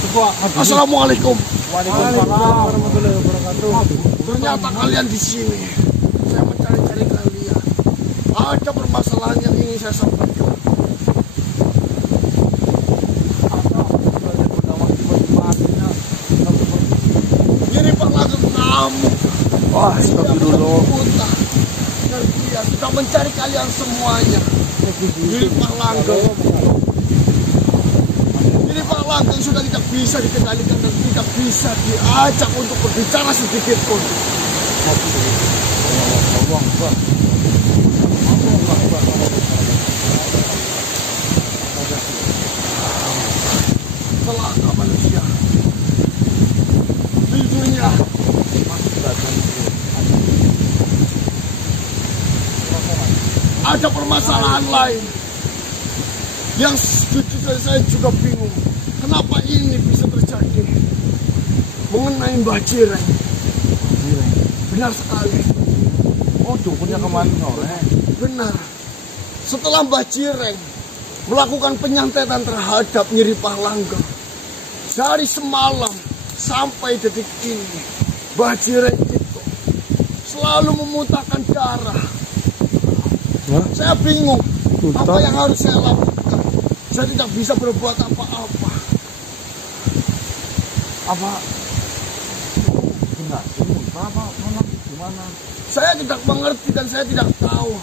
Ketua. Assalamualaikum. Waalaikumsalam warahmatullahi wabarakatuh. Ternyata kalian di sini. Saya mencari-cari kalian. Ada permasalahan yang ingin saya sampaikan. Jadi Pak Langgeng kamu. Wah, astagfirullah. Dan dia sudah mencari kalian semuanya. Jadi Pak Langgeng. Jadi Pak Langgeng sudah tidak bisa dikendalikan dan tidak bisa diajak untuk berbicara sedikit pun. Celaka manusia. Jujurnya ada permasalahan lain yang jujur saya juga bingung. Kenapa ini bisa terjadi mengenai Mbah Jireng? Benar sekali. Oh, dukunnya kemarin sore. Benar. Setelah Mbah Jireng melakukan penyantetan terhadap Nyeri Pak Langgeng, dari semalam sampai detik ini, Mbah Jireng itu selalu memuntahkan darah. Saya bingung apa yang harus saya lakukan. Saya tidak bisa berbuat apa-apa. Apa? Benar. Apa? Gimana? Saya tidak mengerti dan saya tidak tahu.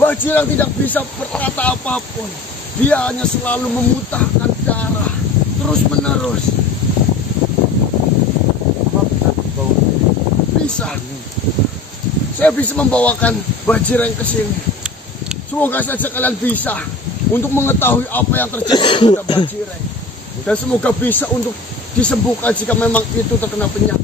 Mbah Jireng tidak bisa berkata apapun. Dia hanya selalu memuntahkan darah terus menerus. Bisa. Saya bisa membawakan Mbah Jireng ke sini. Semoga saja kalian bisa untuk mengetahui apa yang terjadi pada Mbah Jireng. Dan semoga bisa untuk disembuhkan jika memang itu terkena penyakit.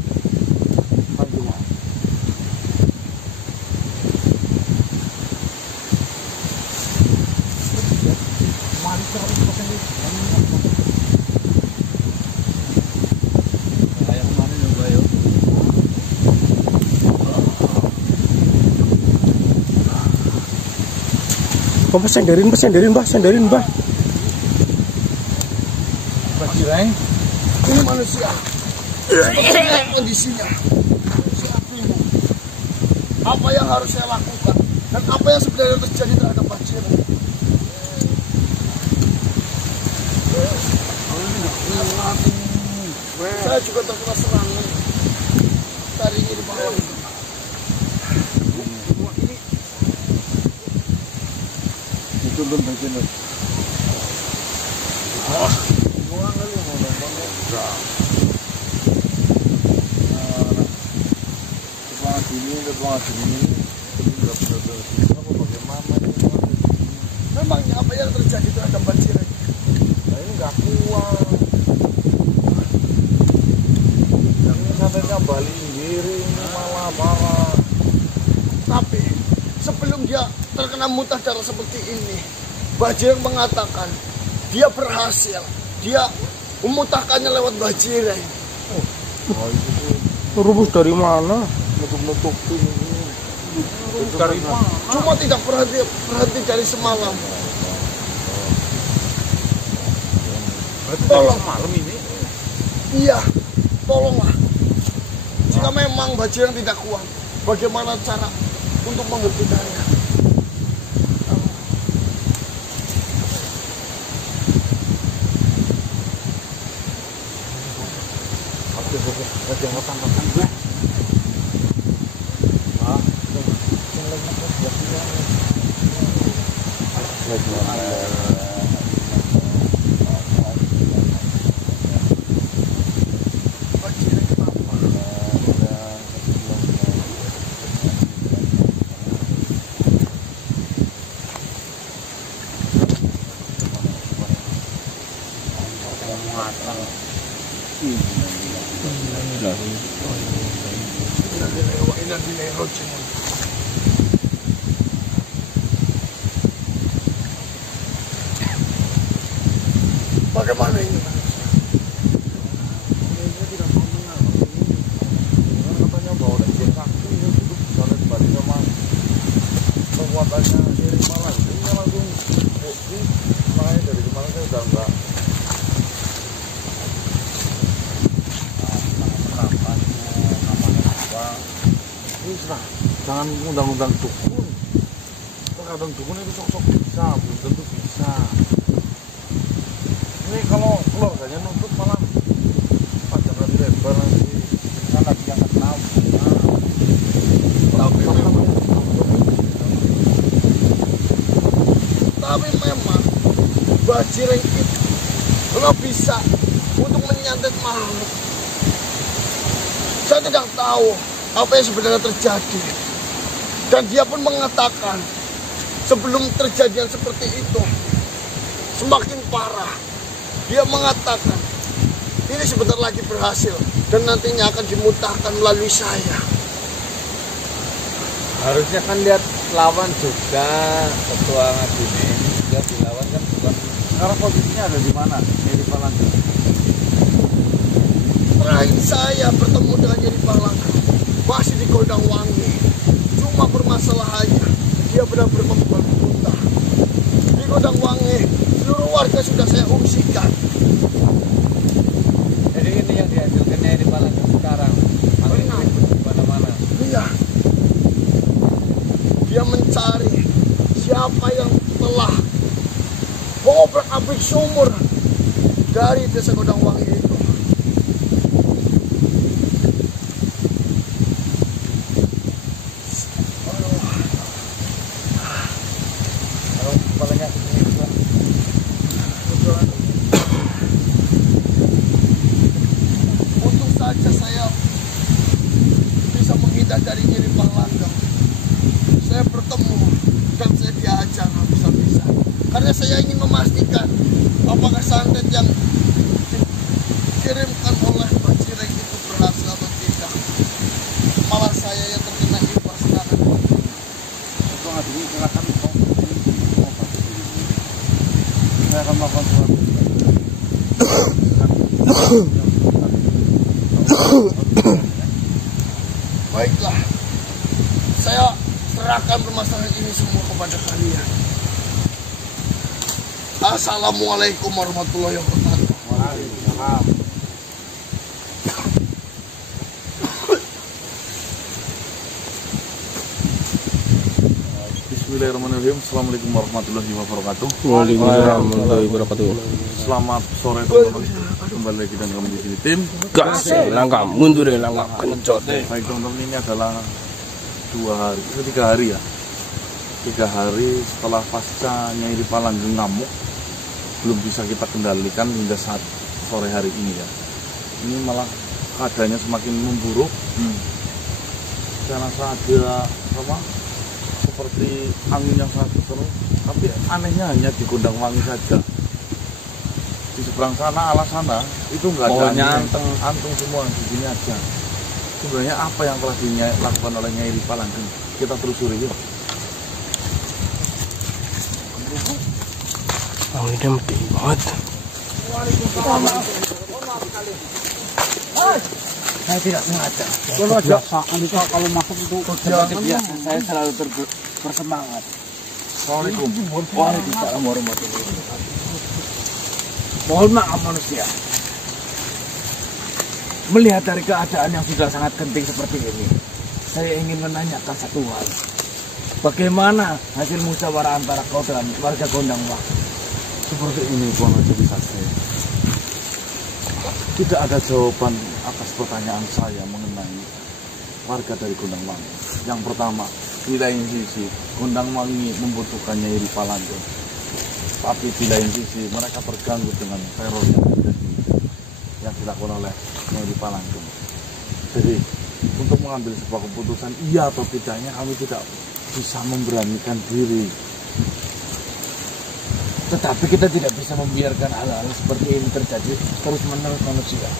Mbah, senderin, Mbah. Mbah Jireng, Ini manusia. Seperti kondisinya. Saya bingung. Apa yang harus saya lakukan dan apa yang sebenarnya terjadi terhadap Mbah Jireng. Saya juga terkena serangan dari Nyeri Pak Langgeng. dituntun begini. Memangnya apa yang terjadi terhadap Mbah Jireng? Nah, ini nggak kuat. Yang katanya Bali sendiri ini malah parah. Tapi sebelum dia terkena muntah darah seperti ini, Mbah Jireng mengatakan dia berhasil. Dia memuntahkannya lewat Mbah Jireng. Oh, itu sih. Rumus dari mana? Nutup-nutupin ini. Dari mana? Cuma tidak berhenti dari semalam. Tolong malam ini. Iya, tolonglah. Jika memang Mbah Jireng tidak kuat, bagaimana cara untuk menghentikannya? Bagaimana ini? katanya bawa lagi sakti ya itu bisa balik sama kekuatannya dari malam ini langsung bukti makanya dari kemarin saya udah enggak jangan undang-undang dukun. Terkadang dukun itu sok-sok bisa, belum tentu bisa. Ini kalau keluarganya nuntut malah panjang kali lebar nanti kan lagi yang kenal. Tapi memang Bajireng itu kalau bisa untuk menyantet makhluk. Saya tidak tahu apa yang sebenarnya terjadi. Dan dia pun mengatakan sebelum terjadian seperti itu semakin parah. Dia mengatakan ini sebentar lagi berhasil dan nantinya akan dimutahkan melalui saya. Harusnya kan lihat lawan juga ketua Ngadine. Dia dilawan kan bukan. Sekarang posisinya ada di mana? Di Palangga. Terakhir saya bertemu dengan Nyeri Palangga masih di Gondang Wangi. Cuma permasalahannya dia benar-benar membuat buta. Di Gondang Wangi seluruh warga sudah saya ungsikan. Jadi ini yang dihasilkannya di Palangga sekarang. Benar. Di mana-mana. Iya. Dia mencari siapa yang telah mengobrak-abrik sumur dari desa Gondang Wangi itu. Untung saja saya bisa menghindar dari Nyeri Palangga. Saya bertemu dan saya diajar habis-habisan karena saya ingin memastikan apakah santet yang dikirimkan oleh Bajireng itu berhasil atau tidak. Malah saya yang terkena imbas serangan. Untuk Ngadine silakan saya akan melakukan suatu Baiklah, saya serahkan permasalahan ini semua kepada kalian. Assalamualaikum warahmatullahi wabarakatuh. Waalaikumsalam. Bismillahirrahmanirrahim. Assalamualaikum warahmatullahi wabarakatuh. Waalaikumsalam warahmatullahi wabarakatuh. Selamat sore teman-teman. Kembali lagi dan kami di sini tim Gas, langkah mundur ya, langkah kencot. Baik teman-teman, ini adalah 3 hari ya. 3 hari setelah pasca Nyai Palangga ngamuk, belum bisa kita kendalikan hingga saat sore hari ini ya. Ini malah keadaannya semakin memburuk. Saya rasa ada seperti angin yang sangat kencang, tapi anehnya hanya di Gondang Wangi saja. Di seberang sana, alas sana itu nggak ada angin, antung semua di sini aja. Sebenarnya apa yang telah dilakukan oleh Nyai Palangga? Kita telusuri yuk. Anginnya mati banget. Saya tidak sengaja. Biasakan itu kalau masuk itu Saya selalu bersemangat. Assalamualaikum. Waalaikumsalam warahmatullahi wabarakatuh. Mohon maaf manusia. Melihat dari keadaan yang sudah sangat genting seperti ini, saya ingin menanyakan satu hal. Bagaimana hasil musyawarah antara kau dan warga Gondang Wangi? Seperti ini Tuan Jadi Sakti. Tidak ada jawaban atas pertanyaan saya mengenai warga dari Gondang Wangi. Yang pertama, di lain sisi Gondang Wangi membutuhkan Nyai Palangga. Tapi di lain sisi mereka terganggu dengan teror yang dilakukan oleh Nyai Palangga. Jadi untuk mengambil sebuah keputusan iya atau tidaknya kami tidak bisa memberanikan diri. Tetapi kita tidak bisa membiarkan hal-hal seperti ini terjadi terus-menerus manusia.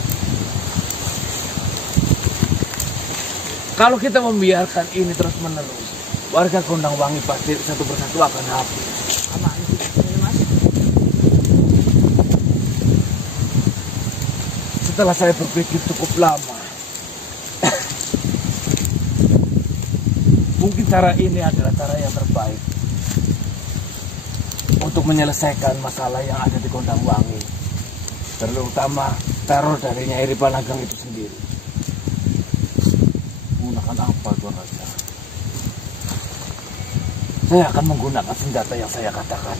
Kalau kita membiarkan ini terus-menerus, warga Gondang Wangi pasti satu persatu akan habis. Karena itu mas. Setelah saya berpikir cukup lama, Mungkin cara ini adalah cara yang terbaik untuk menyelesaikan masalah yang ada di Gondangwangi, terutama teror dari Nyai Ripalageng itu sendiri. Menggunakan apa Tuan Raja? Saya akan menggunakan senjata yang saya katakan.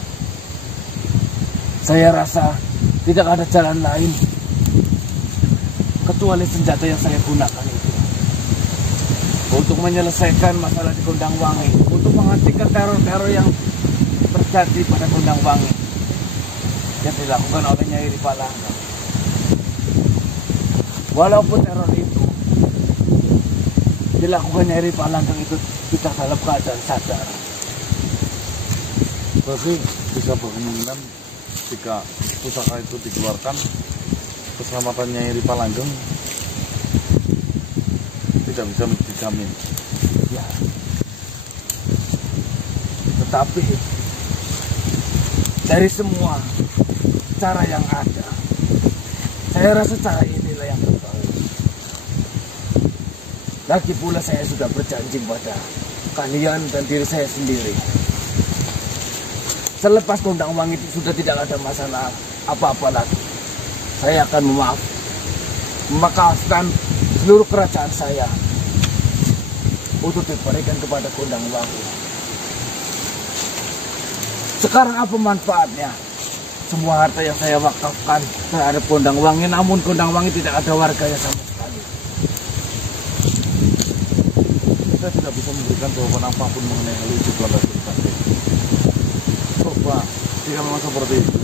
Saya rasa tidak ada jalan lain kecuali senjata yang saya gunakan itu untuk menyelesaikan masalah di Gondangwangi, untuk menghentikan teror-teror yang terjadi pada Gondangwangi yang dilakukan oleh Nyai Ripalageng. Walaupun teror itu dilakukan Nyai Ripalageng itu kita dalam keadaan sadar. Berarti bisa berkemungkinan jika pusaka itu dikeluarkan, keselamatan Nyai Ripalageng tidak bisa dijamin. Ya. Tetapi dari semua cara yang ada, saya rasa cara inilah yang terbaik. Lagi pula saya sudah berjanji pada kalian dan diri saya sendiri. Selepas Gondangwangi itu sudah tidak ada masalah apa-apa lagi, saya akan memaafkan seluruh kerajaan saya untuk diberikan kepada Gondangwangi. Sekarang apa manfaatnya semua harta yang saya wakafkan terhadap Gondangwangi, namun Gondangwangi tidak ada warganya sama sekali. Kita tidak bisa memberikan jawaban apapun mengenai hal itu Tuan Raja. Coba, jika memang seperti itu,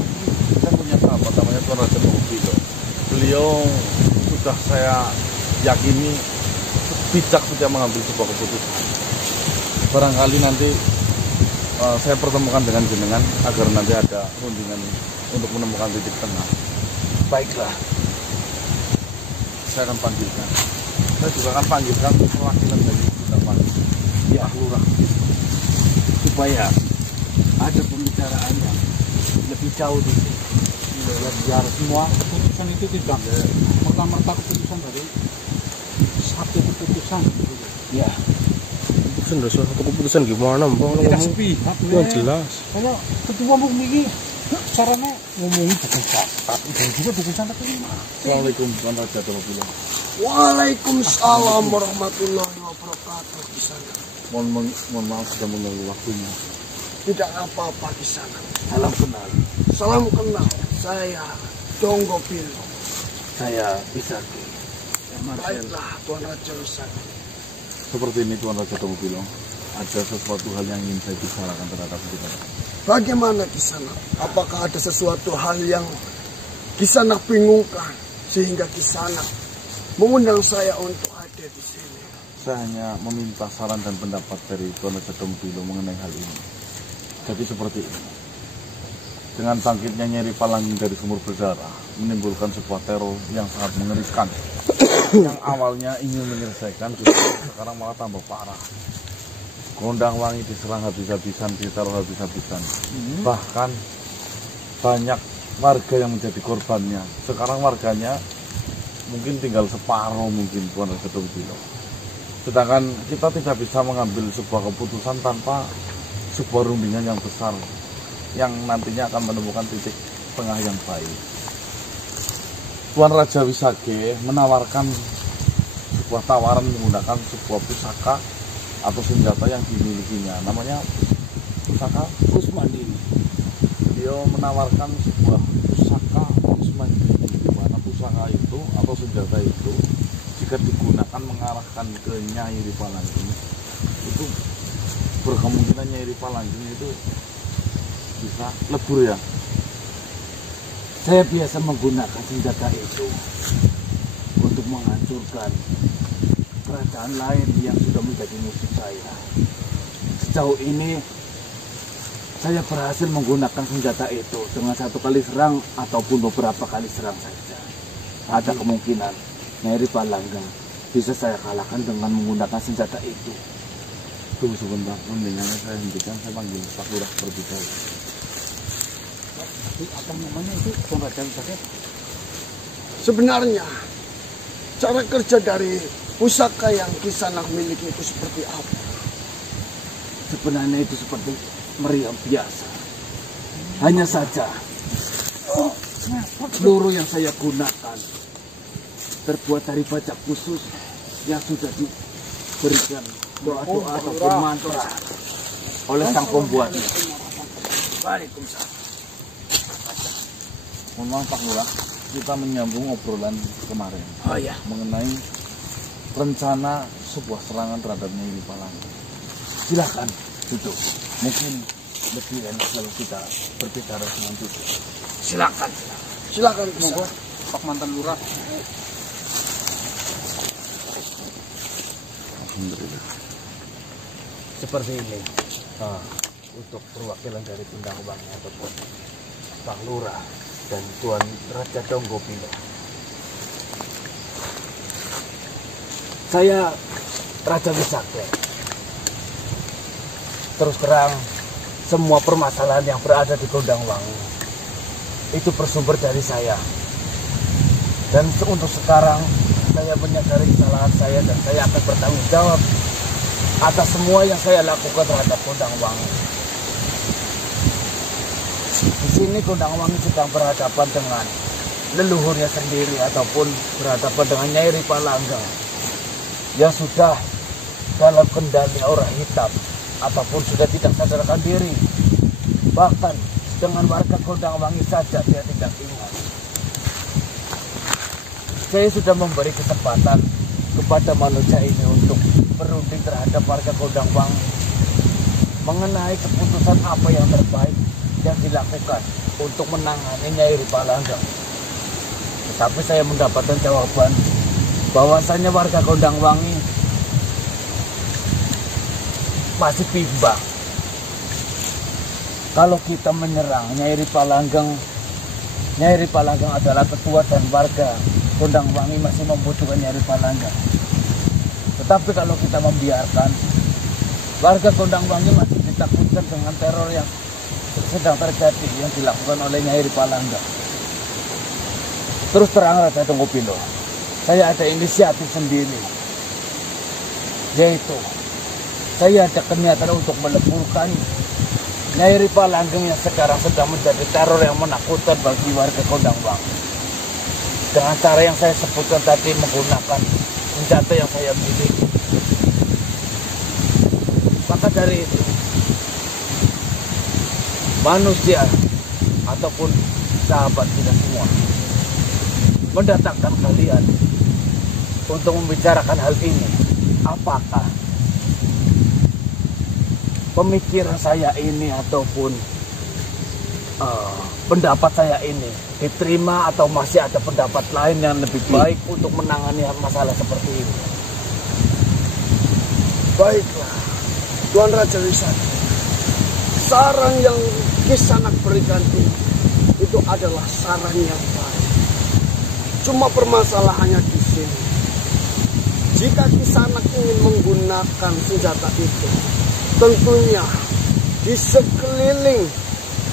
saya punya sahabat namanya Tuan Raja Tobilo. Beliau sudah saya yakini bijak setiap mengambil sebuah keputusan. Barangkali nanti saya pertemukan dengan jenengan agar nanti ada rundingan untuk menemukan titik tengah. Baiklah, Saya akan panggilkan. Saya juga akan panggilkan perwakilan dari Gondangwangi, ya lurah, supaya ada pembicaraan yang lebih jauh di sini. Biar semua keputusan itu tidak merta-merta keputusan dari satu keputusan. Ya, Keputusan dari suatu keputusan gimana, Bang? Tidak Ngomong sepihak, yang jelas. Kalau ketua umum ini caranya ngomongin dukun catat, dan juga dukun catat ini mati. Assalamualaikum Tuan Raja Tobilo. Waalaikumsalam warahmatullahi wabarakatuh di sana. Mohon maaf sudah mengganggu waktunya. Tidak apa-apa di sana. salam kenal. Salam kenal. Saya Donggo Pilo. Saya Bisaki. Baiklah Tuan Raja Wisata. Seperti ini Tuan Raja Tobilo. Ada sesuatu hal yang ingin saya bicarakan terhadap kita. Bagaimana di sana? Apakah ada sesuatu hal yang Kisanak bingungkan sehingga Kisanak mengundang saya untuk ada di sini? Saya hanya meminta saran dan pendapat dari Tuan Raja Tobilo mengenai hal ini. Jadi seperti ini. Dengan bangkitnya Nyai Ripalageng dari sumur berdarah menimbulkan sebuah teror yang sangat mengerikan. Yang awalnya ingin menyelesaikan justru sekarang malah tambah parah. Gondangwangi diserang habis-habisan, ditaruh habis-habisan. Bahkan banyak warga yang menjadi korbannya. Sekarang warganya mungkin tinggal separuh mungkin Tuan Raja Tobilo. Sedangkan kita tidak bisa mengambil sebuah keputusan tanpa sebuah rundingan yang besar yang nantinya akan menemukan titik tengah yang baik. Tuan Raja Wisage menawarkan sebuah tawaran menggunakan sebuah pusaka atau senjata yang dimilikinya, namanya pusaka Kusmandini. Beliau menawarkan sebuah pusaka Kusmandini, di mana pusaka itu atau senjata itu jika digunakan mengarahkan ke Nyai Ripalageng, itu berkemungkinan Nyai Ripalageng itu bisa lebur ya. Saya biasa menggunakan senjata itu untuk menghancurkan kerajaan lain yang sudah menjadi musuh saya. Sejauh ini saya berhasil menggunakan senjata itu dengan satu kali serang ataupun beberapa kali serang saja. Ada kemungkinan Nyai Ripalageng bisa saya kalahkan dengan menggunakan senjata itu. Tunggu sebentar, mendingannya saya hentikan, saya panggil Pak Lurah terlebih dahulu. Apa namanya itu Tuan Raja Wisage? Sebenarnya cara kerja dari pusaka yang Kisanak miliki itu seperti apa? sebenarnya itu seperti meriam biasa. Hanya saja peluru yang saya gunakan terbuat dari baja khusus yang sudah diberikan doa-doa ataupun mantra oleh sang pembuatnya. Waalaikumsalam. Mohon maaf Pak Lurah, kita menyambung obrolan kemarin Oh ya, mengenai rencana sebuah serangan terhadap Nyai Ripalangga. silakan duduk. Mungkin lebih enak kalau kita berbicara dengan duduk. Silakan. Silakan Monggo, Pak Mantan Lurah. Alhamdulillah. Seperti ini. Untuk perwakilan dari Kundang Wangi ataupun Pak Lurah dan Tuan Raja Donggopilo. Saya Raja Wisakti. Terus terang, semua permasalahan yang berada di Kundang Wangi itu bersumber dari saya. Dan untuk sekarang saya menyadari kesalahan saya dan saya akan bertanggung jawab atas semua yang saya lakukan terhadap Kundang Wangi. Di sini Kundang Wangi sedang berhadapan dengan leluhurnya sendiri ataupun berhadapan dengan Nyai Ripalangga yang sudah dalam kendali aura hitam ataupun sudah tidak sadarkan diri. Bahkan dengan warga Kundang Wangi saja dia tidak ingat. Saya sudah memberi kesempatan kepada manusia ini untuk berunding terhadap warga Kundang Wangi mengenai keputusan apa yang terbaik yang dilakukan untuk menangani Nyai Ripalangga. Tetapi saya mendapatkan jawaban bahwasannya warga Kundang Wangi masih bimbang. Kalau kita menyerang Nyai Ripalangga adalah ketua dan warga Kundang Wangi masih membutuhkan Nyai Ripalangga. Tetapi kalau kita membiarkan, warga Kundang Wangi masih ditakutkan dengan teror yang sedang terjadi yang dilakukan oleh Nyai Ripalangga. Terus terang Raja Donggopilo, saya ada inisiatif sendiri, yaitu saya ada niatan untuk meleburkan Nyai Ripalangga yang sekarang sedang menjadi teror yang menakutkan bagi warga Kundang Wangi. Dengan cara yang saya sebutkan tadi, menggunakan senjata yang saya miliki. Maka dari itu, manusia ataupun sahabat kita semua mendatangkan kalian untuk membicarakan hal ini. Apakah pemikiran saya ini ataupun pendapat saya ini diterima atau masih ada pendapat lain yang lebih baik untuk menangani masalah seperti ini? Baiklah, Tuan Raja Wisakti. Saran yang Kisanak berikan ini itu adalah saran yang baik. Cuma permasalahannya di sini. Jika Kisanak ingin menggunakan senjata itu, tentunya di sekeliling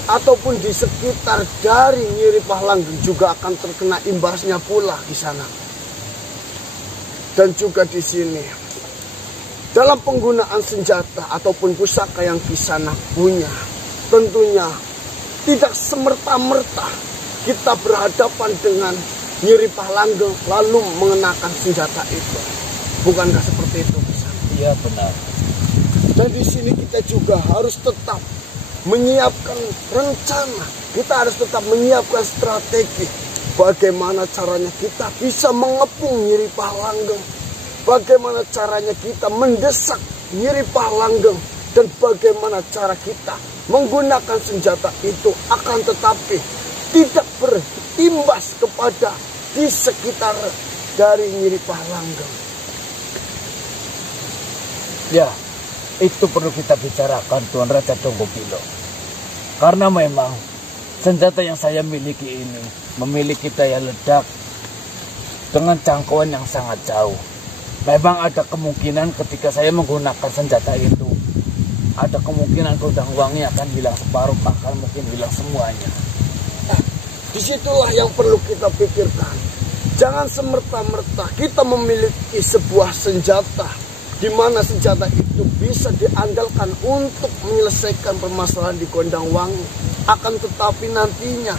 ataupun di sekitar dari Nyai Ripalangga juga akan terkena imbasnya pula Kisanak. Dan juga di sini, dalam penggunaan senjata ataupun pusaka yang Kisanak punya, tentunya tidak semerta-merta kita berhadapan dengan Nyai Ripalangga lalu mengenakan senjata itu. Bukankah seperti itu, Kisanak? Iya, benar. Dan di sini kita juga harus tetap menyiapkan rencana. Kita harus tetap menyiapkan strategi. Bagaimana caranya kita bisa mengepung Nyai Ripalangga. Bagaimana caranya kita mendesak Nyai Ripalangga. Dan bagaimana cara kita menggunakan senjata itu, akan tetapi tidak berimbas kepada di sekitar dari Nyai Ripalangga. Ya, itu perlu kita bicarakan, Tuan Raja Donggopilo. Karena memang senjata yang saya miliki ini memiliki daya ledak dengan jangkauan yang sangat jauh. Memang ada kemungkinan ketika saya menggunakan senjata itu, ada kemungkinan Kundang Wangi akan hilang separuh, bahkan mungkin hilang semuanya. Disitulah yang perlu kita pikirkan. Jangan semerta-merta kita memiliki sebuah senjata di mana senjata itu bisa diandalkan untuk menyelesaikan permasalahan di Gondangwangi. Akan tetapi nantinya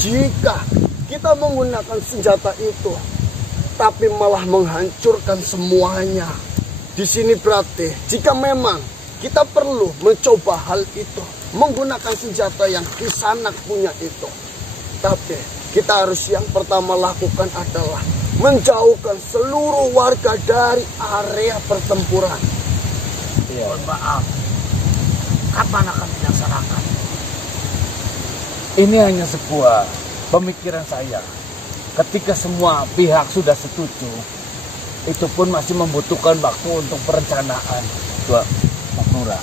jika kita menggunakan senjata itu tapi malah menghancurkan semuanya, di sini berarti jika memang kita perlu mencoba hal itu, menggunakan senjata yang Kisanak punya itu, tapi kita harus yang pertama lakukan adalah menjauhkan seluruh warga dari area pertempuran. Mohon maaf, kapan akan dilaksanakan? Ini hanya sebuah pemikiran saya. Ketika semua pihak sudah setuju, itu pun masih membutuhkan waktu untuk perencanaan. Pak Lurah,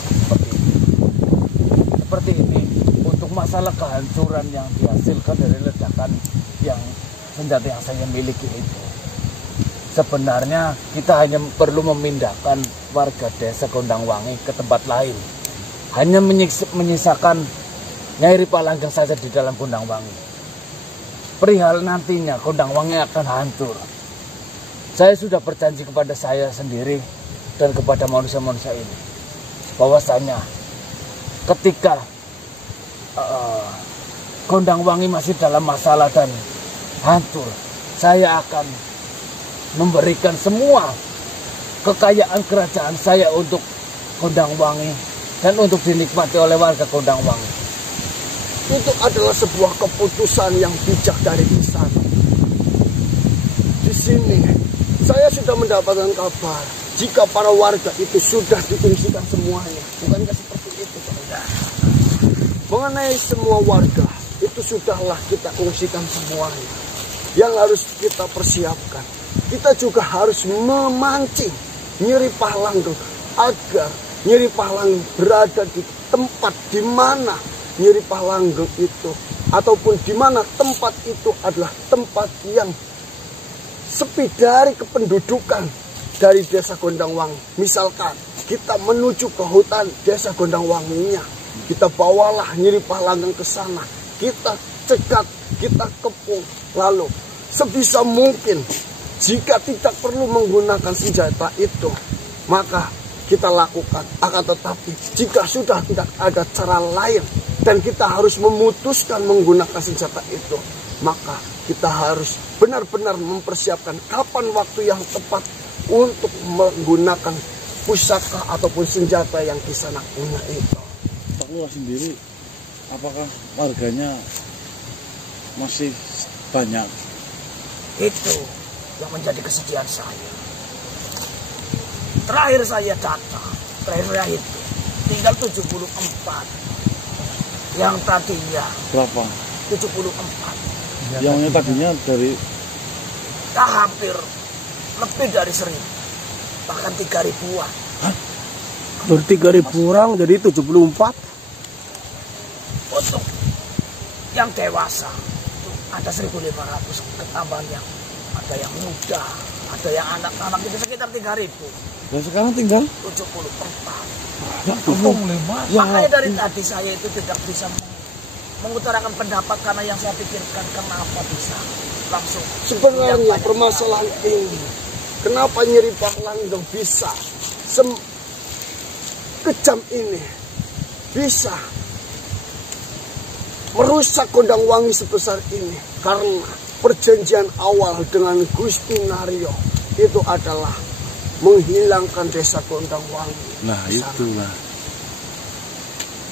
seperti ini. Untuk masalah kehancuran yang dihasilkan dari ledakan yang senjata yang saya miliki itu, sebenarnya kita hanya perlu memindahkan warga desa Gondangwangi ke tempat lain. Hanya menyisakan Nyai Ripalanggeng saja di dalam Gondangwangi. Perihal nantinya Gondangwangi akan hancur, saya sudah berjanji kepada saya sendiri dan kepada manusia-manusia ini, bahwasanya ketika Gondangwangi masih dalam masalah dan hancur, saya akan memberikan semua kekayaan kerajaan saya untuk Gondangwangi dan untuk dinikmati oleh warga Gondangwangi. Itu adalah sebuah keputusan yang bijak dari Kisanak. Di sini saya sudah mendapatkan kabar jika para warga itu sudah diungsikan semuanya. Bukankah seperti itu, saudara? Mengenai semua warga itu sudahlah kita ungsikan semuanya. Yang harus kita persiapkan, kita juga harus memancing Nyai Ripalanggeng agar Nyai Ripalanggeng berada di tempat di mana Nyai Ripalanggeng itu, ataupun di mana tempat itu adalah tempat yang sepi dari kependudukan dari desa Gondangwangi. Misalkan kita menuju ke hutan desa Gondangwanginya, kita bawalah Nyai Ripalanggeng ke sana, kita cegat, kita kepung, lalu sebisa mungkin jika tidak perlu menggunakan senjata itu, maka kita lakukan. Akan tetapi jika sudah tidak ada cara lain dan kita harus memutuskan menggunakan senjata itu, maka kita harus benar-benar mempersiapkan kapan waktu yang tepat untuk menggunakan pusaka ataupun senjata yang Kisanak punya itu. Pak Lurah sendiri, apakah warganya masih banyak? Itu yang menjadi kesedihan saya. Terakhir saya data, terakhir itu tinggal 74. Yang tadinya Berapa? 74. Yang tadinya dari Hampir lebih dari 1000, bahkan 3000-an. Dari 3.000 orang jadi 74. Untuk yang dewasa itu ada 1.500 ketambahan, yang ada yang muda, ada yang anak-anak itu sekitar 3.000. dan sekarang tinggal 74. yang Makanya dari tadi saya itu tidak bisa mengutarakan pendapat karena yang saya pikirkan kenapa bisa langsung. Sebenarnya permasalahan ini, kenapa Nyai Ripalanggeng bisa kejam ini, bisa merusak Gondangwangi sebesar ini, karena perjanjian awal dengan Gusti Naryo itu adalah menghilangkan desa Gondangwangi. Nah itulah,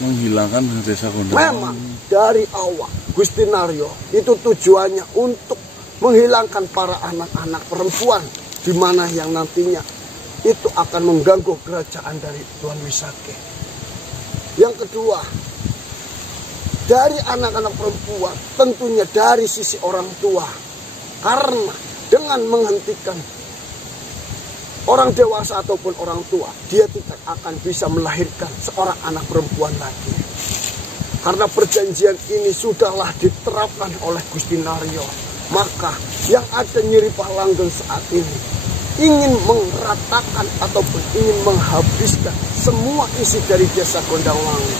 menghilangkan desa Memang Gondangwangi. dari awal Gusti Naryo itu tujuannya untuk menghilangkan para anak-anak perempuan, di mana yang nantinya itu akan mengganggu kerajaan dari Tuan Wisake. Yang kedua, dari anak-anak perempuan, tentunya dari sisi orang tua, karena dengan menghentikan orang dewasa ataupun orang tua, dia tidak akan bisa melahirkan seorang anak perempuan lagi. Karena perjanjian ini sudahlah diterapkan oleh Gusti Naryo, maka yang ada Nyai Ripalanggeng saat ini ingin meratakan ataupun ingin menghabiskan semua isi dari desa Gondangwangi.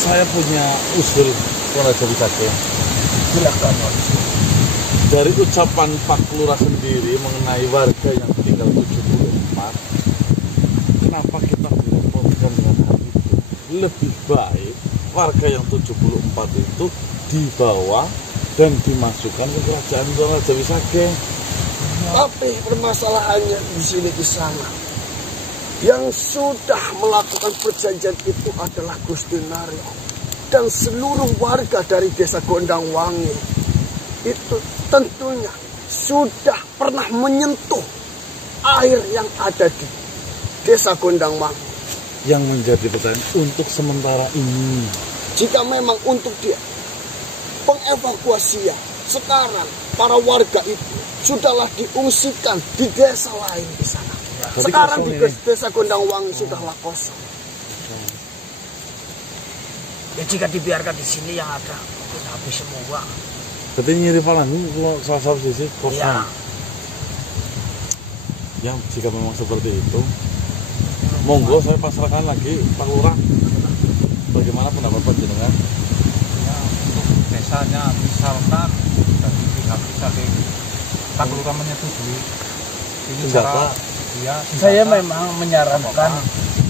Saya punya usul, Raja Wisake. Silakan. Dari ucapan Pak Lurah sendiri mengenai warga yang tinggal lebih baik warga yang 74 itu dibawa dan dimasukkan ke kerajaan Tuan Raja Wisake. Tapi permasalahannya di sini di sana. Yang sudah melakukan perjanjian itu adalah Gusti Naryo dan seluruh warga dari desa Gondangwangi. Itu tentunya sudah pernah menyentuh air yang ada di desa Gondangwangi. Yang menjadi pertanyaan untuk sementara ini, jika memang untuk dia pengevakuasian, sekarang para warga itu sudahlah diungsikan di desa lain di sana. Sekarang di desa Gondangwangi sudahlah kosong. Ya jika dibiarkan di sini yang ada mungkin habis semua. berarti Nyiri Palangi kalau salah satu sisi kosong. Ya. Yang jika memang seperti itu, monggo saya pasrahkan lagi Pak Lurah. Bagaimana pendapat panjenengan? Ya, untuk desanya misalkan dari pihak Wisake Pak Lurah menyetujui ini Senjata. cara dia Saya memang menyarankan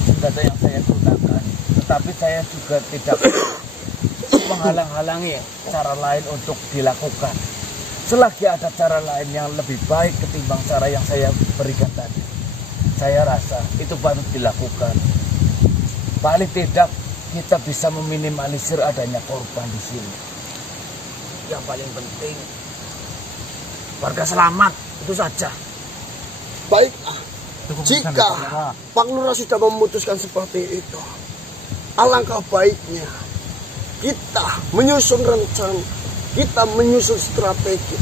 senjata yang saya gunakan, tetapi saya juga tidak menghalang-halangi cara lain untuk dilakukan. Selagi ada cara lain yang lebih baik ketimbang cara yang saya berikan tadi, saya rasa itu patut dilakukan. Paling tidak kita bisa meminimalisir adanya korban di sini. Yang paling penting warga selamat, itu saja. Baiklah, jika Pak Lurah sudah memutuskan seperti itu, alangkah baiknya kita menyusun rencana, kita menyusun strategi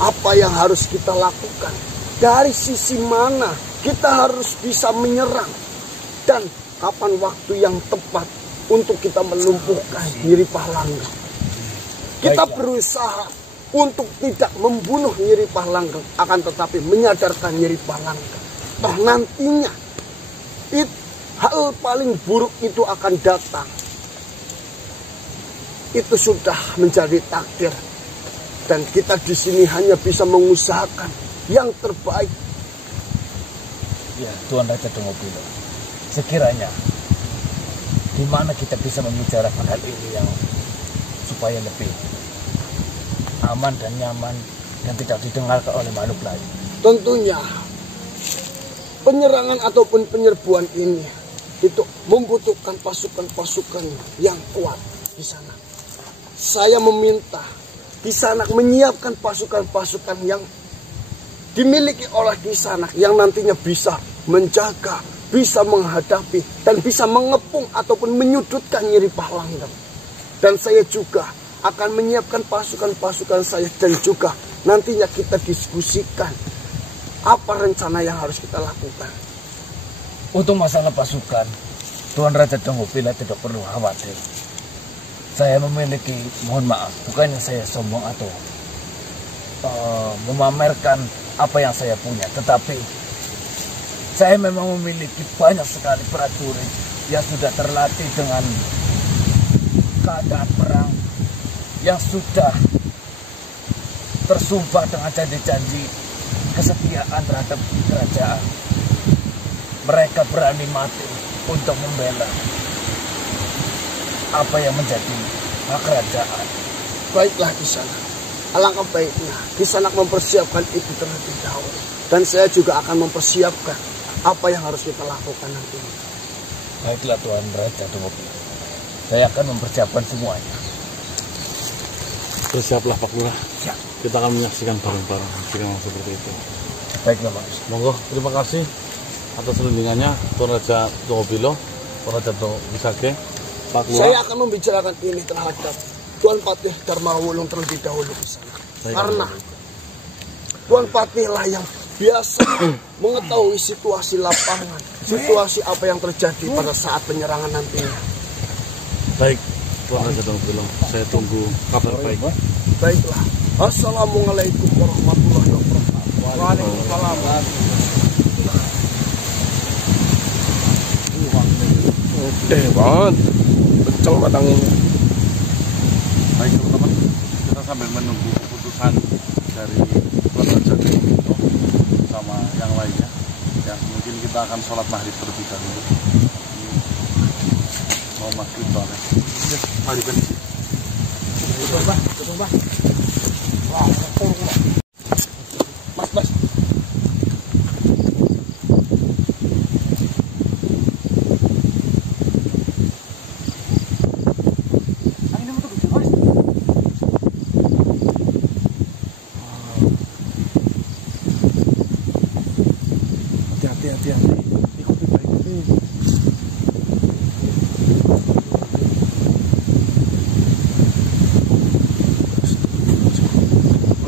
apa yang harus kita lakukan, dari sisi mana kita harus bisa menyerang, dan kapan waktu yang tepat untuk kita melumpuhkan Nyiri Palanggeng. Kita berusaha untuk tidak membunuh Nyiri Palanggeng, akan tetapi menyadarkan Nyiri Palanggeng. Toh nantinya hal paling buruk itu akan datang. Itu sudah menjadi takdir, dan kita di sini hanya bisa mengusahakan yang terbaik. Ya, Tuan Raja Dongopilo, sekiranya di mana kita bisa membicarakan hal ini yang supaya lebih aman dan nyaman dan tidak didengarkan oleh makhluk lain. Tentunya penyerangan ataupun penyerbuan ini itu membutuhkan pasukan-pasukan yang kuat di sana. Saya meminta Kisanak menyiapkan pasukan-pasukan yang dimiliki oleh Kisanak yang nantinya bisa menjaga, bisa menghadapi, dan bisa mengepung ataupun menyudutkan Nyiri Palanggeng. Dan saya juga akan menyiapkan pasukan-pasukan saya, dan juga nantinya kita diskusikan apa rencana yang harus kita lakukan. Untuk masalah pasukan, Tuan Raja Dongopilo tidak perlu khawatir. Saya memiliki, mohon maaf, bukannya saya sombong atau memamerkan apa yang saya punya, tetapi saya memang memiliki banyak sekali prajurit yang sudah terlatih dengan keadaan perang, yang sudah tersumpah dengan janji-janji kesetiaan terhadap kerajaan. Mereka berani mati untuk membela apa yang menjadi hak kerajaan. Baiklah Kisanak, alangkah baiknya Kisanak mempersiapkan itu terlebih dahulu, dan saya juga akan mempersiapkan apa yang harus kita lakukan nanti. Baiklah Tuan Raja Dongopilo, saya akan mempersiapkan semuanya. Bersiaplah Pak Lurah. Ya. Kita akan menyaksikan bareng-bareng jika memang seperti itu. Baiklah Mas. Monggo, terima kasih atas rundingannya Tuan Raja Dongopilo, Tuan Raja Wisake, Pak Lurah. Saya akan membicarakan ini terhadap Tuan Patih Darmawulung terlebih dahulu di sana. Karena Tuan Patih lah yang biasa mengetahui situasi lapangan, situasi apa yang terjadi pada saat penyerangan nantinya. Baik, Tuan Raja Dongopilo, saya tunggu kabar baik. Baiklah. Assalamualaikum warahmatullahi wabarakatuh. Waalaikumsalam. Gede banget, kenceng batangnya. Baik teman-teman, kita sambil menunggu keputusan dari Tuan Raja Dongopilo sama yang lainnya. Ya, mungkin kita akan sholat maghrib terlebih dahulu. Mas Iqbal. Ya, mari Ben. Betul, Bah. Wah, Mas. Hati-hati. Ikuti baik-baik.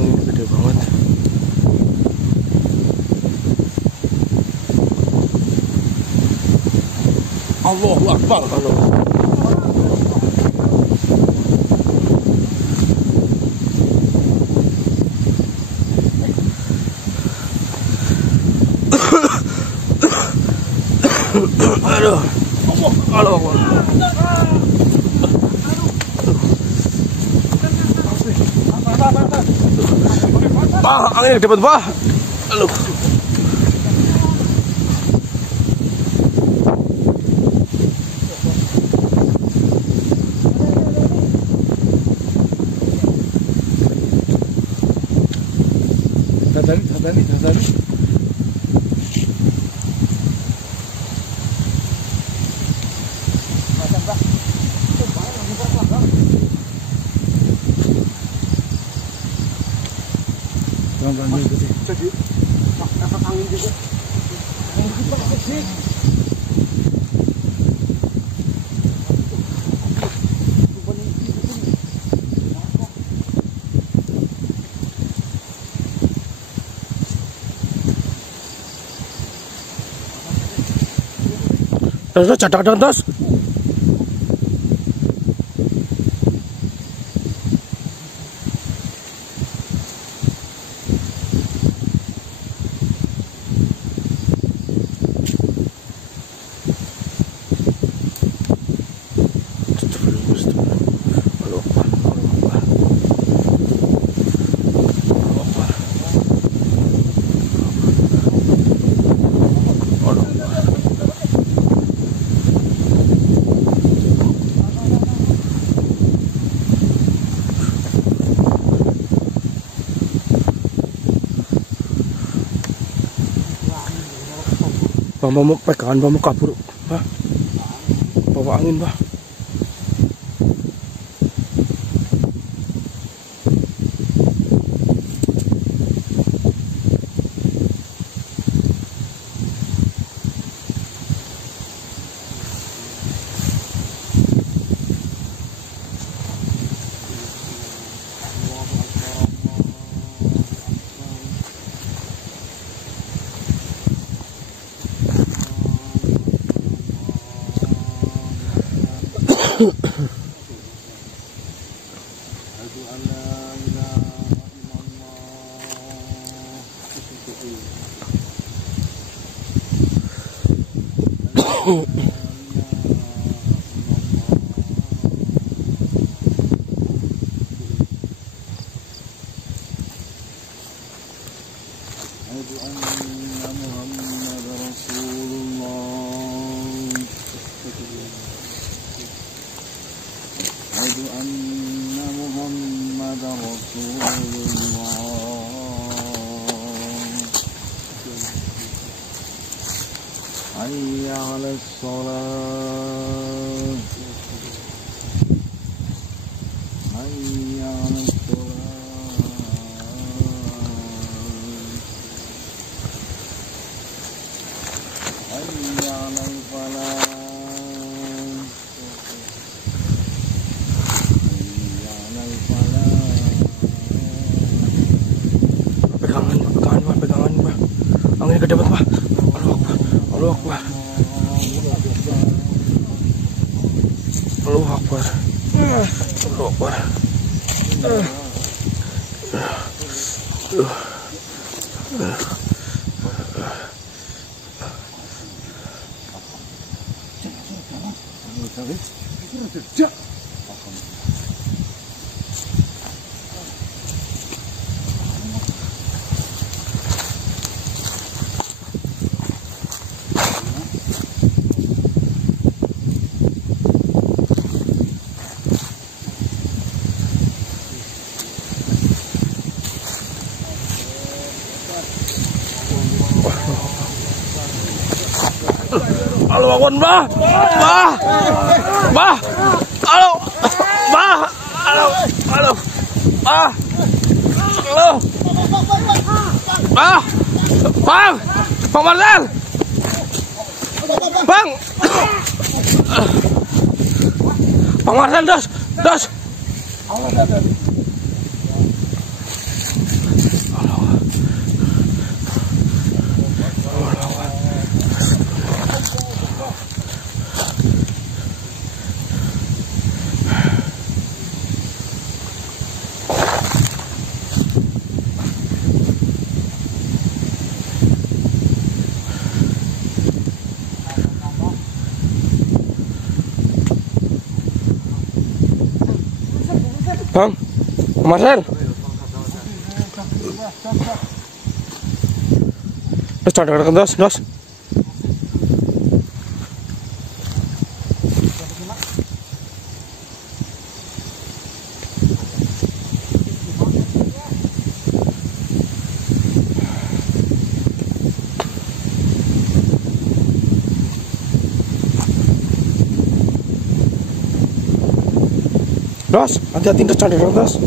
Ini gede banget. Allahu Akbar. Aduh. Angin dapat, Bah. Aduh. Hadari. Pelan-pelan ikuti. Jadi efek angin juga. Terus cadak terus. Bang mau pegangan, Bang mau kabur. Bah. Bawa angin, Bah. حي على الصلاة حي على الصلاة حي على الفلاح حي على الفلاح. Pegangan, Bah. Angin gede banget, Bah. Allahu Akbar. Allahu Akbar. Halo Akbar, Mbah. Mbah. Mbah. Halo. Mbah. Halo. Halo. Mbah. Halo. Mbah. Bang. Bang Marcel. Bang. Bang Marcel, dos. Dos. Bang, Marcel. Dos, dos. Dos, hati-hati dos, cari dos.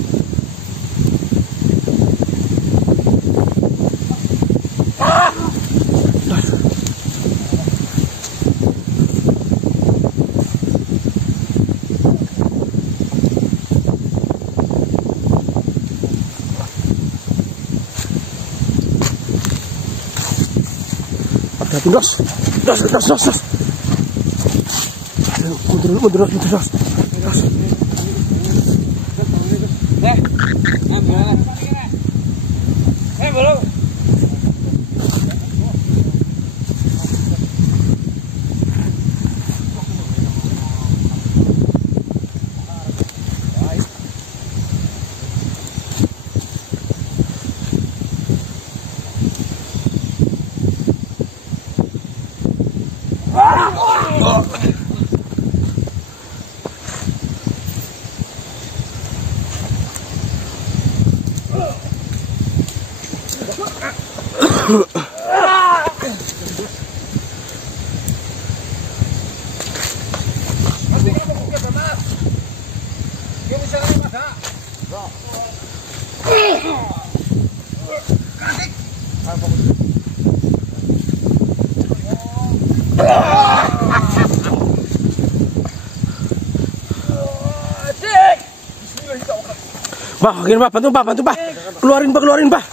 Hati-hati dos. Dos. Aduh, mundur dos. Bah, gini Bah, bantu Bah. Keluarin Bah. Bah.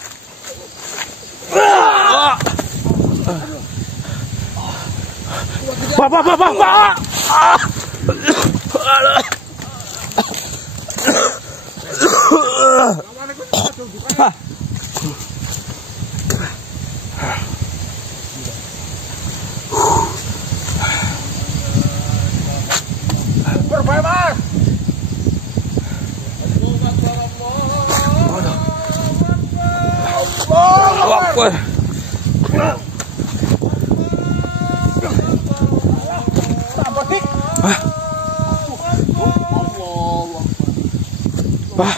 Bah,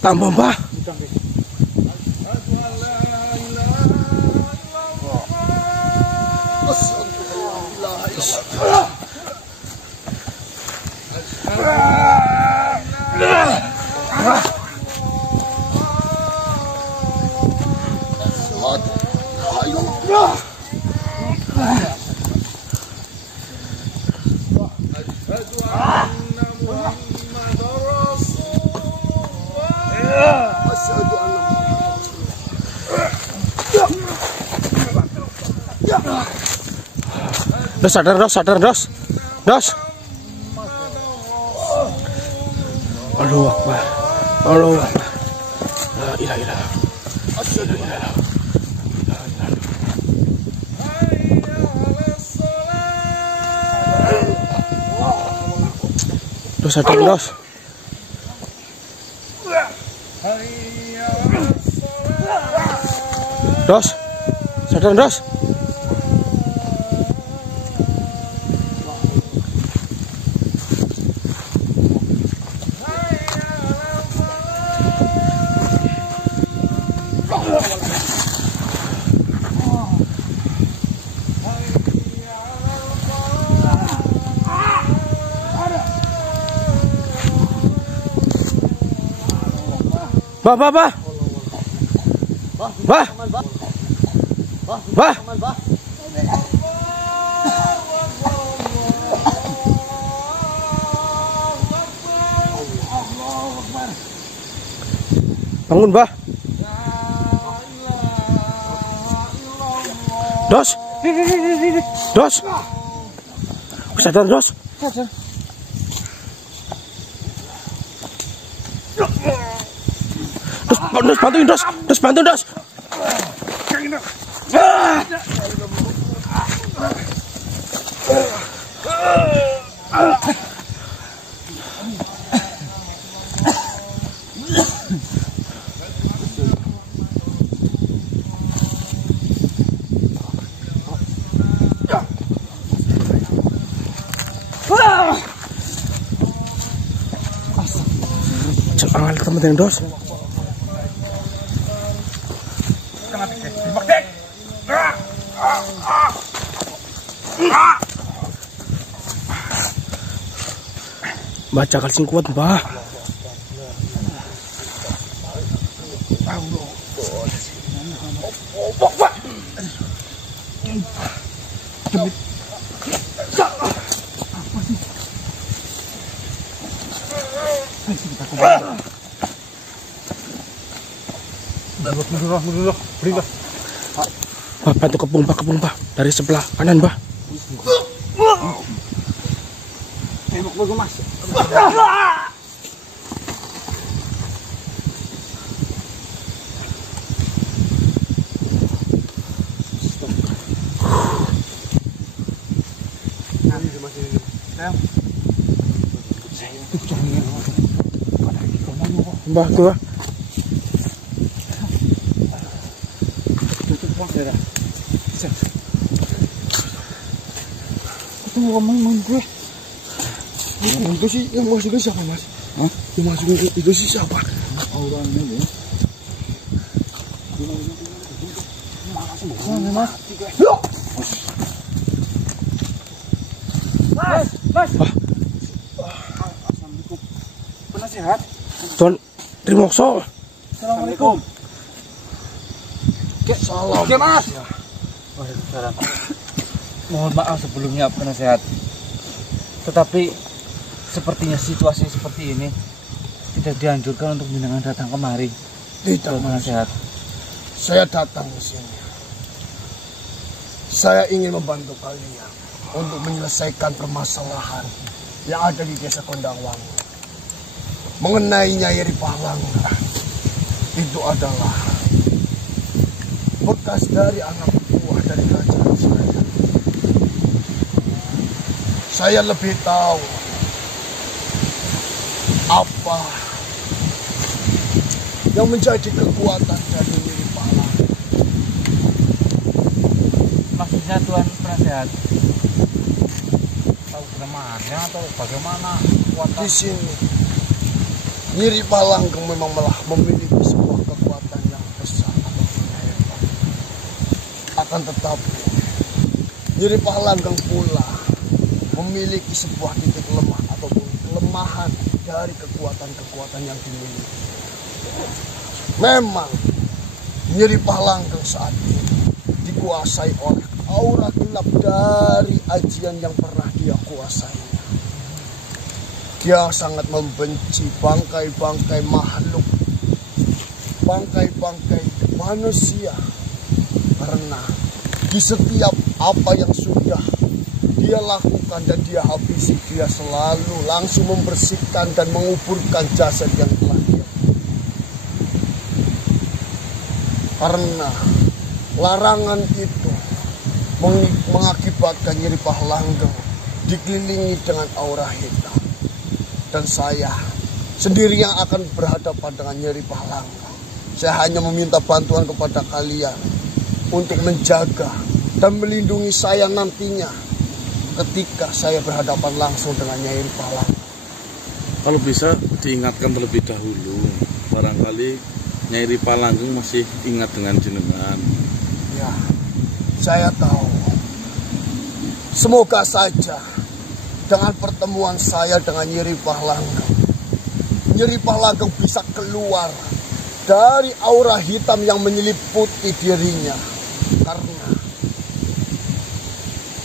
tambah Bah. Dos, sadar dos. Allahu Akbar. La ilaha illallah. Dos, sadar dos. Dos, sadar dos. Bah, bah, bah. Bah. Bah. Bangun, bah. Dos. Dos. Sadar, Dos. Dos bantuin, Dos. Dos bantu, Dos. Jangan teman-teman, Dos. Baca kalsing kuat, Mbah. Bah, bantu kepung, Bah. Dari sebelah kanan, Bah. Tembok bagus, Mas. Mbah, tuh. Itu ngomong gue. Itu sih yang masukin siapa, Mas? Hah? Yang masukin itu sih siapa? Orangnya nih. Mana, Mas? Mas. Assalamualaikum. Penasehat. Tuan Trimokso. Assalamualaikum. Salam. Oke, Mas. Waalaikumsalam. Mohon maaf sebelumnya penasehat. Tetapi sepertinya situasi seperti ini tidak dianjurkan untuk jenengan datang kemari. Tidak, penasehat. Saya datang ke sini. Saya ingin membantu kalian untuk menyelesaikan permasalahan yang ada di Desa Kondangwangi. Mengenai Nyai Ripalangga, itu adalah bekas dari anak buah dari kerajaan saya. Saya lebih tahu apa yang menjadi kekuatan dari Nyai Ripalangga. Maksudnya Tuan penasehat, Tahu kelemahannya atau bagaimana? Di sini Nyai Ripalangga memang malah memiliki sebuah kekuatan yang besar ataupun hebat. Akan tetapi Nyai Ripalangga pula memiliki sebuah titik lemah ataupun kelemahan dari kekuatan-kekuatan yang dimiliki. Memang Nyai Ripalangga saat ini dikuasai oleh aura gelap dari ajian yang pernah dia kuasai. Dia sangat membenci bangkai-bangkai makhluk, bangkai-bangkai manusia, karena di setiap apa yang sudah dia lakukan dan dia habisi, dia selalu langsung membersihkan dan menguburkan jasad yang telah dia. Karena larangan itu mengakibatkan Nyai Ripalangga dikelilingi dengan aura hitam. Dan saya sendiri yang akan berhadapan dengan Nyai Ripalangga. Saya hanya meminta bantuan kepada kalian untuk menjaga dan melindungi saya nantinya ketika saya berhadapan langsung dengan Nyai Ripalangga. Kalau bisa diingatkan terlebih dahulu, barangkali Nyai Ripalangga masih ingat dengan jenengan. Ya, saya tahu. Semoga saja dengan pertemuan saya dengan Nyai Ripalangga, Nyai Ripalangga bisa keluar dari aura hitam yang menyeliputi dirinya. Karena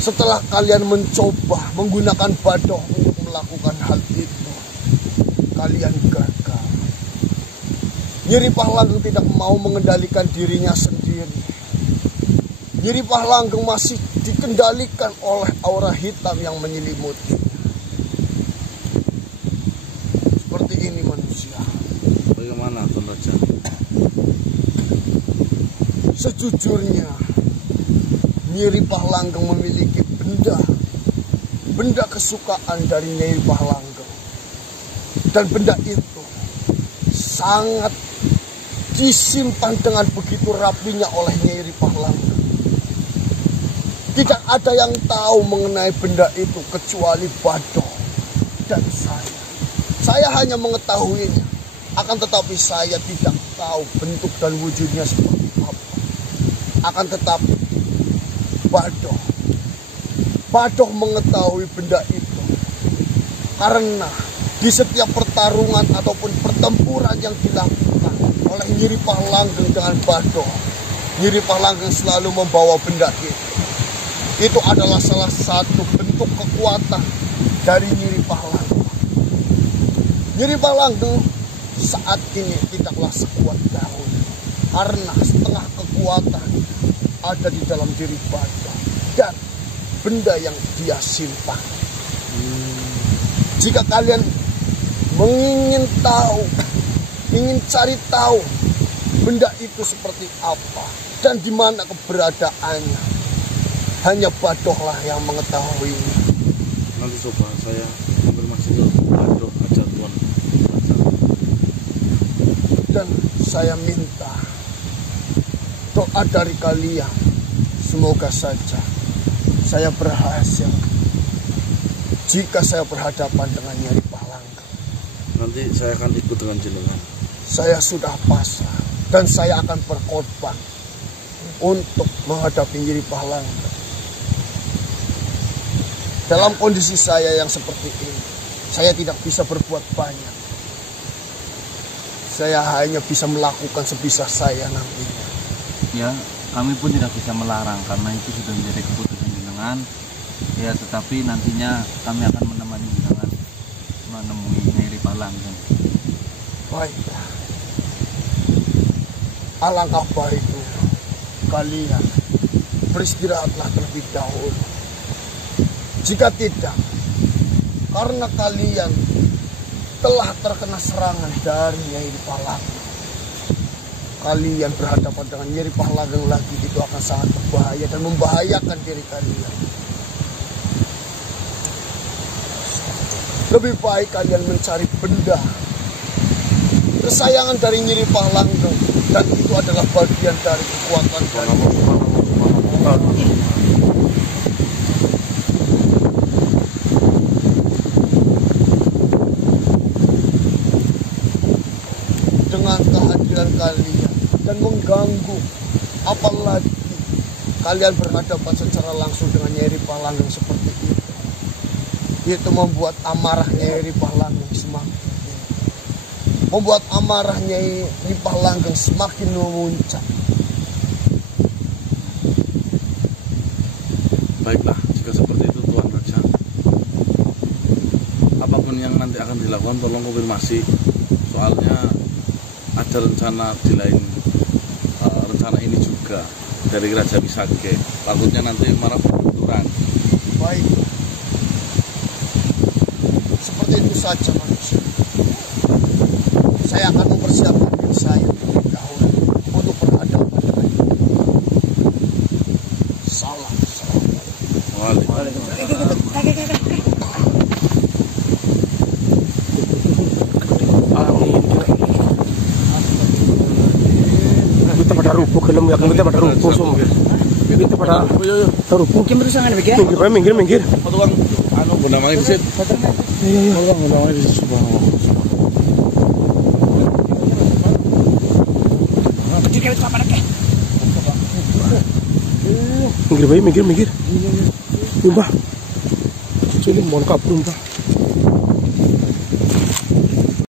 setelah kalian mencoba menggunakan Badoh untuk melakukan hal itu, kalian gagal. Nyeri Pahlanggeng tidak mau mengendalikan dirinya sendiri. Nyeri Pahlanggeng masih dikendalikan oleh aura hitam yang menyelimuti. Seperti ini manusia. Bagaimana Tuan Raja? Sejujurnya, Nyeri Pahlanggeng memiliki benda kesukaan dari Nyeri Pahlanggeng. Dan benda itu sangat disimpan dengan begitu rapinya oleh Nyeri Pahlanggeng. Tidak ada yang tahu mengenai benda itu kecuali Badoh dan saya. Saya hanya mengetahuinya, akan tetapi saya tidak tahu bentuk dan wujudnya seperti apa. Akan tetapi Badoh mengetahui benda itu. Karena di setiap pertarungan ataupun pertempuran yang dilakukan oleh Nyeri Pahlanggeng dengan Badoh, Nyeri Pahlanggeng selalu membawa benda itu. Itu adalah salah satu bentuk kekuatan dari Nyeri Pahlanggeng. Nyeri Pahlanggeng saat ini tidaklah sekuat dahulu, karena setengah kekuatan ada di dalam diri Badoh dan benda yang dia simpan. Jika kalian ingin cari tahu benda itu seperti apa dan di mana keberadaannya, hanya Badohlah yang mengetahuinya. Nanti coba saya konfirmasi ke Badoh aja Tuan Raja. Dan saya minta doa dari kalian. Semoga saja saya berhasil jika saya berhadapan dengan Nyeri Pahlanggeng. Nanti saya akan ikut dengan jenengan. Saya sudah pasrah dan saya akan berkorban untuk menghadapi Nyeri Pahlanggeng. Dalam kondisi saya yang seperti ini, saya tidak bisa berbuat banyak. Saya hanya bisa melakukan sebisa saya nantinya. Ya, kami pun tidak bisa melarang karena itu sudah menjadi keputusan jenengan. Ya, tetapi nantinya kami akan menemani jenengan menemui Nyeri Pahlanggeng. Baiklah. Alangkah baiknya kalian beristirahatlah terlebih dahulu. Jika tidak, karena kalian telah terkena serangan dari Nyeri Pahlanggeng, kalian berhadapan dengan Nyeri Pahlanggeng lagi, itu akan sangat berbahaya dan membahayakan diri kalian. Lebih baik kalian mencari benda kesayangan dari Nyeri Pahlanggeng, dan itu adalah bagian dari kekuatan kalian. Dengan kehadiran kalian dan mengganggu, apalagi kalian berhadapan secara langsung dengan Nyeri Pahlanggeng seperti itu membuat amarah Nyeri Pahlanggeng semakin membuat amarah Nyeri Pahlanggeng semakin memuncak. Baiklah, jika seperti itu Tuan Raja, apapun yang nanti akan dilakukan tolong konfirmasi. Soalnya ada rencana di lain rencana ini juga dari Raja Wisage. Takutnya nanti marah benturan. Baik, seperti itu saja manusia. Saya akan mempersiapkan diri saya terlebih dahulu untuk berhadapan dengan itu. Salam. Kita pada rubuh gelem ya, kita pada rubuh semua. Kita pada rubuh. Mungkin berusaha begini. Minggir. Foto Bang, anu Bunda Mangi di situ. Iya. Bang, Bunda Mangi di situ. Minggir. Mbah. Cuci mohon kabur, Mbah.